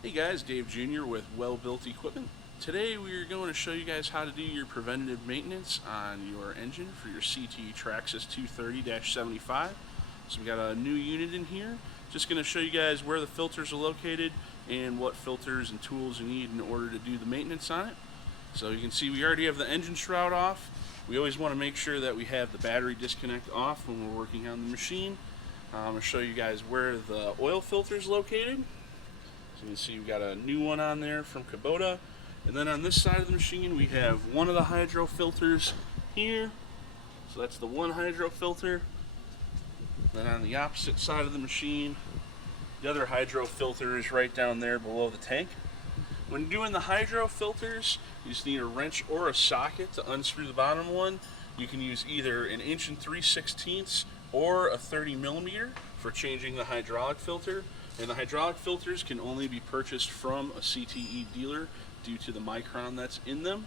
Hey guys, Dave Jr. with Well Built Equipment. Today we are going to show you guys how to do your preventative maintenance on your engine for your CTE Traccess 230-75. So we got a new unit in here. Just going to show you guys where the filters are located and what filters and tools you need in order to do the maintenance on it. So you can see we already have the engine shroud off. We always want to make sure that we have the battery disconnect off when we're working on the machine. I'm going to show you guys where the oil filter is located. So you can see we got a new one on there from Kubota. And then on this side of the machine we have one of the hydro filters here. So that's the one hydro filter. Then on the opposite side of the machine, the other hydro filter is right down there below the tank. When doing the hydro filters, you just need a wrench or a socket to unscrew the bottom one. You can use either an 1 3/16 or a 30mm for changing the hydraulic filter. And the hydraulic filters can only be purchased from a CTE dealer due to the micron that's in them.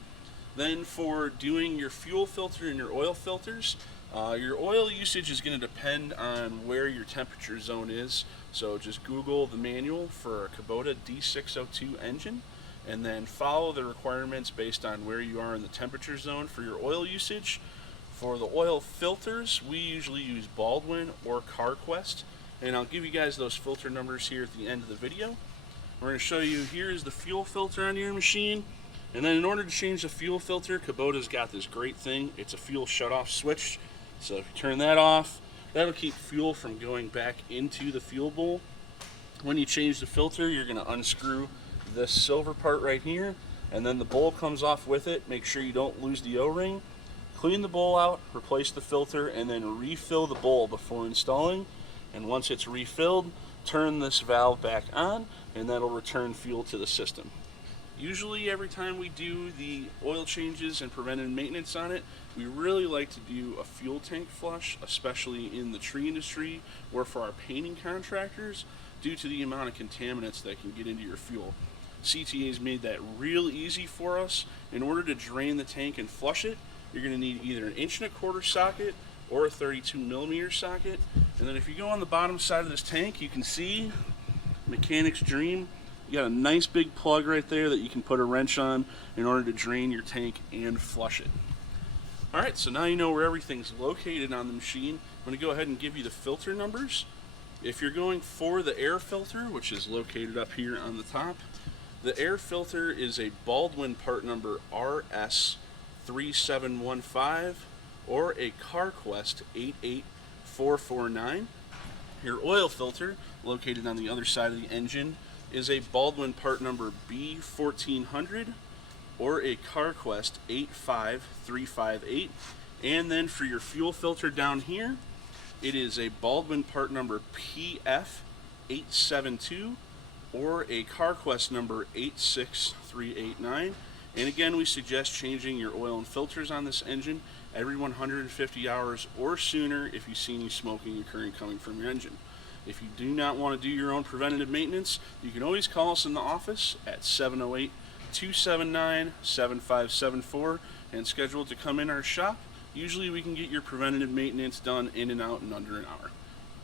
Then for doing your fuel filter and your oil filters, your oil usage is going to depend on where your temperature zone is. So just Google the manual for a Kubota D602 engine and then follow the requirements based on where you are in the temperature zone for your oil usage. For the oil filters, we usually use Baldwin or CarQuest. And I'll give you guys those filter numbers here at the end of the video. We're going to show you, here's the fuel filter on your machine. And then in order to change the fuel filter, Kubota's got this great thing. It's a fuel shutoff switch. So if you turn that off, that'll keep fuel from going back into the fuel bowl. When you change the filter, you're going to unscrew this silver part right here. And then the bowl comes off with it. Make sure you don't lose the O-ring. Clean the bowl out, replace the filter, and then refill the bowl before installing. And once it's refilled, turn this valve back on and that'll return fuel to the system. Usually every time we do the oil changes and preventive maintenance on it, we really like to do a fuel tank flush, especially in the tree industry or for our painting contractors, due to the amount of contaminants that can get into your fuel. CTE's made that real easy for us. In order to drain the tank and flush it, you're going to need either an 1 1/4" socket or a 32mm socket. And then if you go on the bottom side of this tank, you can see mechanic's dream. You got a nice big plug right there that you can put a wrench on in order to drain your tank and flush it. Alright, so now you know where everything's located on the machine. I'm going to go ahead and give you the filter numbers. If you're going for the air filter, which is located up here on the top, the air filter is a Baldwin part number RS3715 or a CarQuest 88449. Your oil filter, located on the other side of the engine, is a Baldwin part number B1400 or a CarQuest 85358. And then for your fuel filter down here, it is a Baldwin part number PF872 or a CarQuest number 86389. And again, we suggest changing your oil and filters on this engine every 150 hours or sooner if you see any smoking occurring coming from your engine. If you do not want to do your own preventative maintenance, you can always call us in the office at 708-279-7574 and schedule to come in our shop. Usually we can get your preventative maintenance done in and out in under an hour.